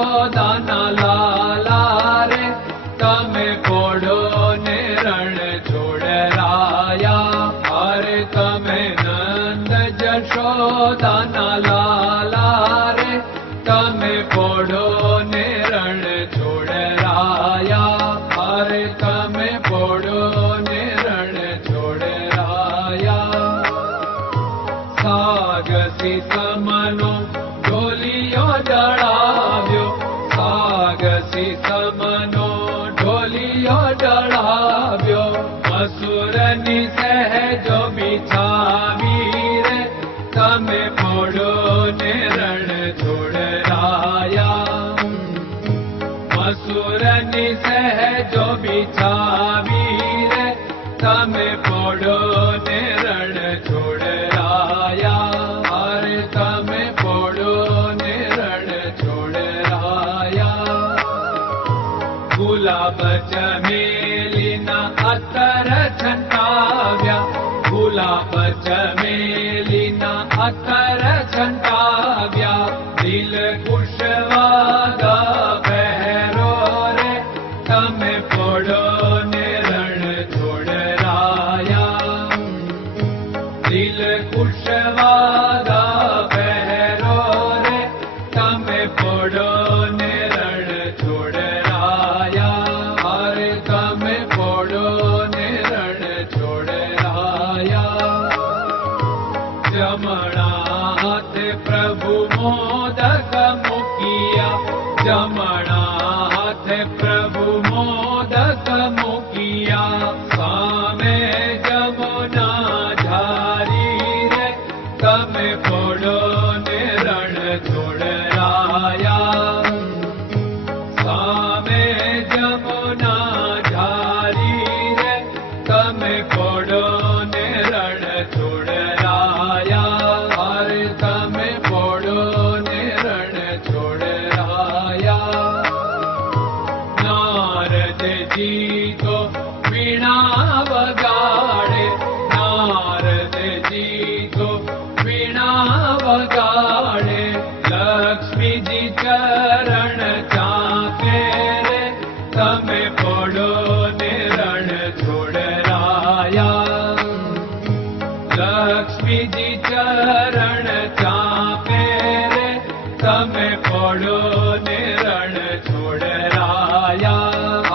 જશોદાના લાલા રે તમે પોડો ને રણ છોડરાયા. અરે તમે નંદ જશોદાના લાલા રે તમે પોડો ને રણ છોડરાયા. અરે તમે પોડો ને રણ છોડરાયા. સાગસી સમનો ઢોલિયો ડળાવ્યો, સાગસી સમનો ઢોલિયો ડળાવ્યો. મસૂરની સહેજો બિછાવી રે તમે પોડો ને રણ છોડરાયા. મસૂરની સહેજો બિછાવી રે તમે પોડો ને રણ છોડરાયા. અરે તમે પોડો ને રણ છોડરાયા. ગુલાબ ચમેલીના અત્તર છંટાવ્યા, ગુલાબ ચમેલીના અત્તર છંટાવ્યા. દિલ કુશવાદા પહેરો રે તમે પોડો ને રણ છોડરાયા. દિલ કુશવાદા પહેરો રે તમે પોડો ને રણ છોડરાયા. અરે તમે પોડો ને રણ છોડરાયા. જમણા હાથે પ્રભુ મોદક મૂકિયા, જમણા હાથે પ્રભુ મોદક મૂકિયા. સામે જમુના ઝારી રે તમે પોડો ને રણ છોડરાયા. સામે જમુના ઝારી રે તમે પોડો ને રણ છોડરાયા. અરે તમે પોડો ને રણ છોડરાયા. નારદજી તો વીણા વગાડે, નારદજી તો વીણા વગાડે. લક્ષ્મીજી ચરણ ચાકે રે તમે પોડો ને રણ છોડરાયા. લક્ષ્મીજી ચરણ ચાપે રે તમે પોડો ને રણ છોડરાયા.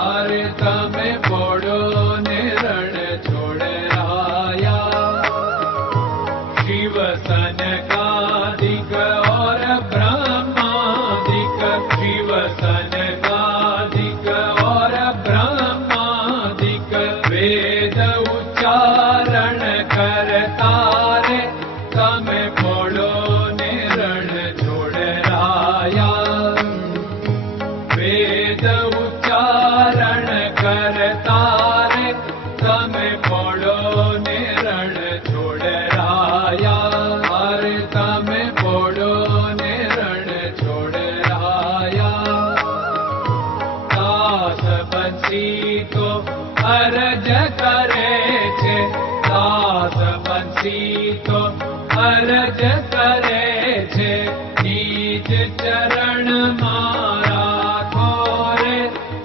અરે તમે પોડો ને રણ છોડરાયા. શિવ સનકાદિક और ब्रह्मादिक, शिव सनकादिक और ब्रह्मादिक. वेद उच्चारण करता रे તમે પોડો ને રણ છોડરાયા. વેદ ઉચ્ચારણ કરતા રે તમે પોડો ને રણ છોડરાયા. અરે તમે પોડો ને રણ છોડરાયા. દાસ બંસી તો અરજ કરે છે, દાસ બંસી તો અરજ કરે છે. નીચ ચરણ મારા ખોરે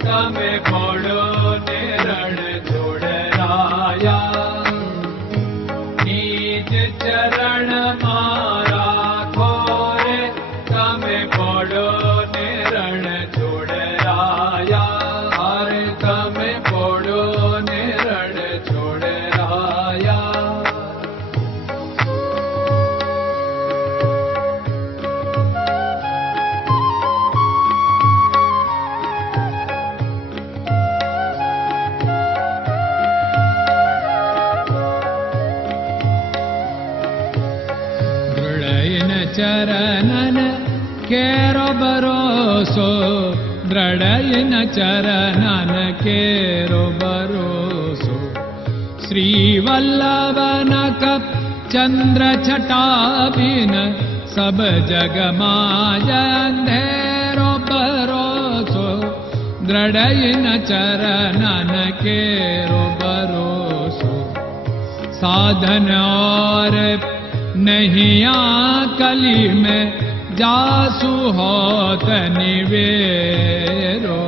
તમે પોડો ને રણ છોડરાયા. નીચ ચરણ મારા ખોરે તમે પોડો ને રણ છોડરાયા. અરે તમે પોડો ને રણ છોડરાયા. ચરણન કેરો ભરોસો, દ્રઢયન ચરણન કેરો ભરોસો. શ્રી વલ્લભન કપ ચંદ્ર છટાબિન સબ જગમાં અંધેરો ભરોસો. દ્રઢયન ચરણન કેરો ભરોસો. साधन और नहीं कली में जासु होत निवेरो।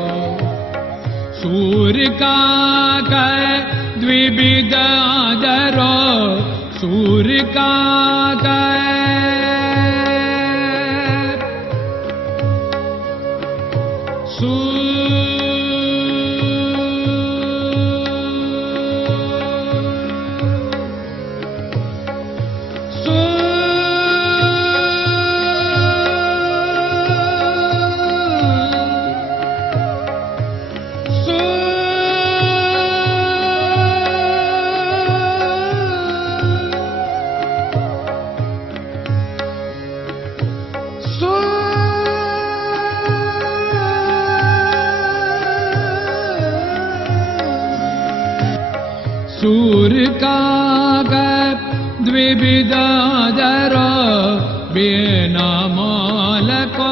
सूर्य का कै द्विविध आदरो, सूर्य का सूर्य का द्विविधादरो, बिना मोल को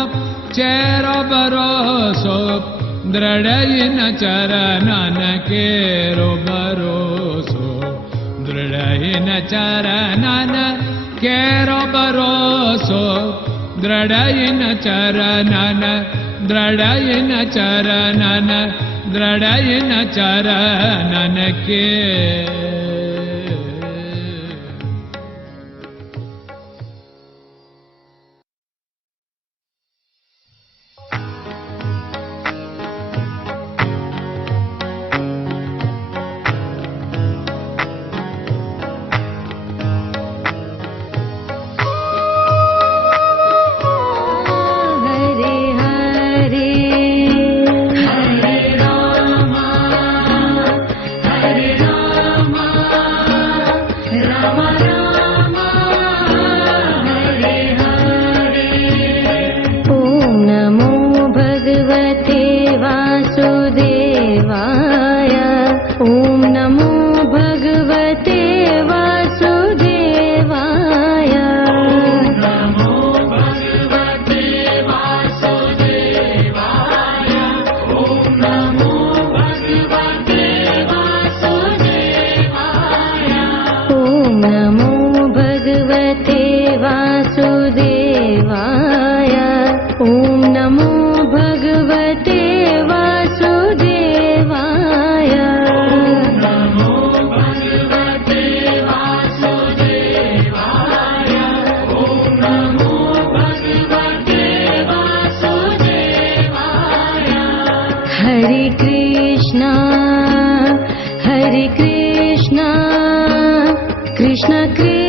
चेर भरोसो, दृढ़ चरणन केरो भरोसो, दृढ़ चरणन केरो भरोसो, दृढ़ चरणन, दृढ़ चरणन, दृढ़ चरणन के। Krishna Krishna